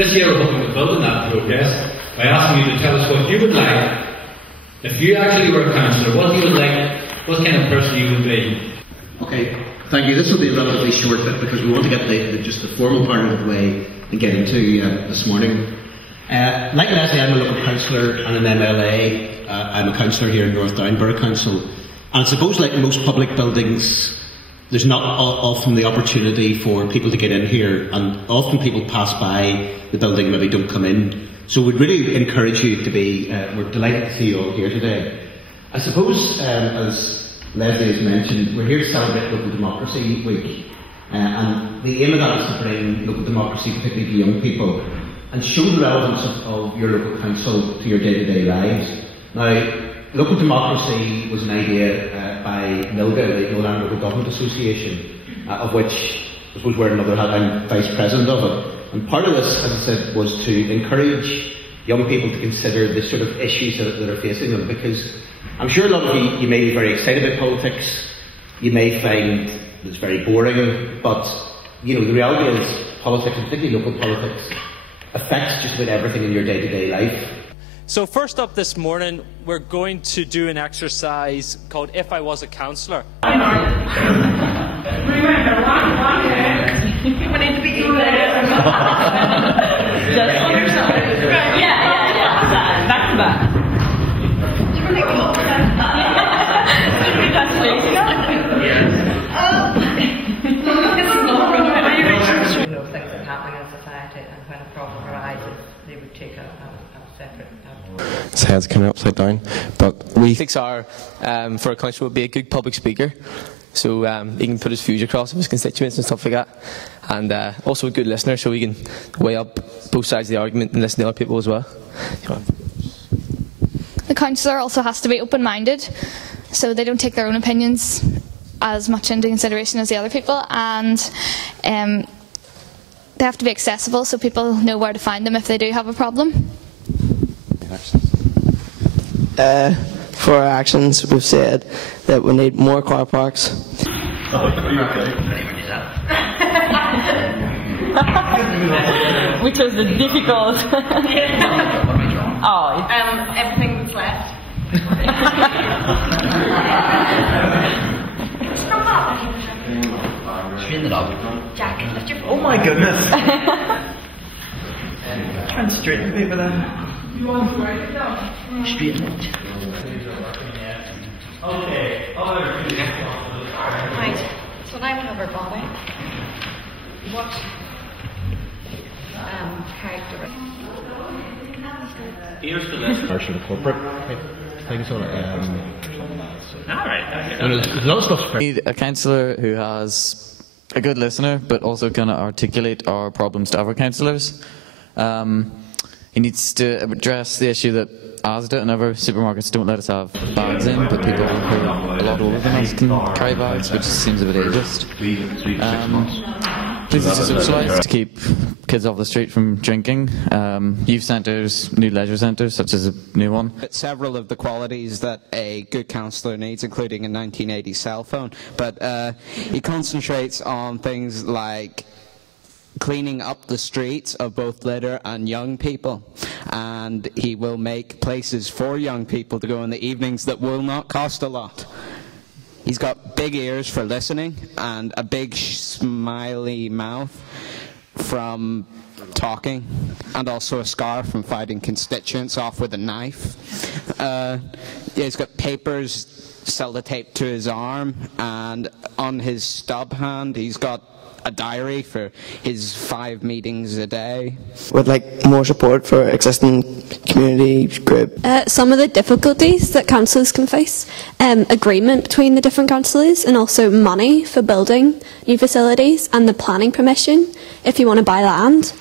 this year we're hoping to build on that progress by asking you to tell us what you would like if you actually were a councillor, what you would like, what kind of person you would be. Okay, thank you. This will be a relatively short bit because we want to get just the formal part of the way and get into this morning. Like Leslie, I'm a local councillor and an MLA. I'm a councillor here in North Down Borough Council. And I suppose, like most public buildings, there's not often the opportunity for people to get in here, and often people pass by the building and maybe don't come in. So we'd really encourage you to be, we're delighted to see you all here today. I suppose, as Leslie has mentioned, we're here to celebrate Local Democracy Week. And the aim of that is to bring local democracy, particularly to young people, and show the relevance of your local council to your day-to-day lives. Now, local democracy was an idea by NILGA, the Northern Local Government Association, of which I suppose we're another hat. I'm vice president of it. And part of this, as I said, was to encourage young people to consider the sort of issues that are facing them, because I'm sure a lot of you may be very excited about politics. You may find it's very boring, but you know the reality is politics, and particularly local politics, affects just about everything in your day-to-day life. So first up this morning, we're going to do an exercise called If I Was a Councillor. Back to back. Things that happen in society, and when a problem arises, they would take a separate. His head's kind of upside down, but we think our for a councillor would be a good public speaker, so he can put his views across of his constituents and stuff like that, and also a good listener, so he can weigh up both sides of the argument and listen to other people as well. The councillor also has to be open-minded, so they don't take their own opinions as much into consideration as the other people, and they have to be accessible so people know where to find them if they do have a problem. For our actions, we've said that we need more car parks. Which was the difficult. Everything that's left. Straighten it up. Jack, lift your phone. Oh my goodness. Try and straighten people then. Straighten it. Right, so now we have our body. What characteristics? Here's the list. Or sort of corporate things on it. Alright. There's a lot of stuff. We need a councillor who has a good listener, but also can articulate our problems to other councillors. He needs to address the issue that Asda and other supermarkets don't let us have bags in, but people who are a lot older than us can carry bags, which seems a bit ageist. Places to socialise, to keep kids off the street from drinking. Youth centres, new leisure centres, such as a new one. Several of the qualities that a good councillor needs, including a 1980s cell phone, but he concentrates on things like cleaning up the streets of both litter and young people, and he will make places for young people to go in the evenings that will not cost a lot. He's got big ears for listening and a big smiley mouth from talking, and also a scar from fighting constituents off with a knife. He's got papers sellotaped to his arm, and on his stub hand he's got a diary for his 5 meetings a day. Would like more support for existing community group. Some of the difficulties that councillors can face, agreement between the different councillors, and also money for building new facilities and the planning permission if you want to buy land.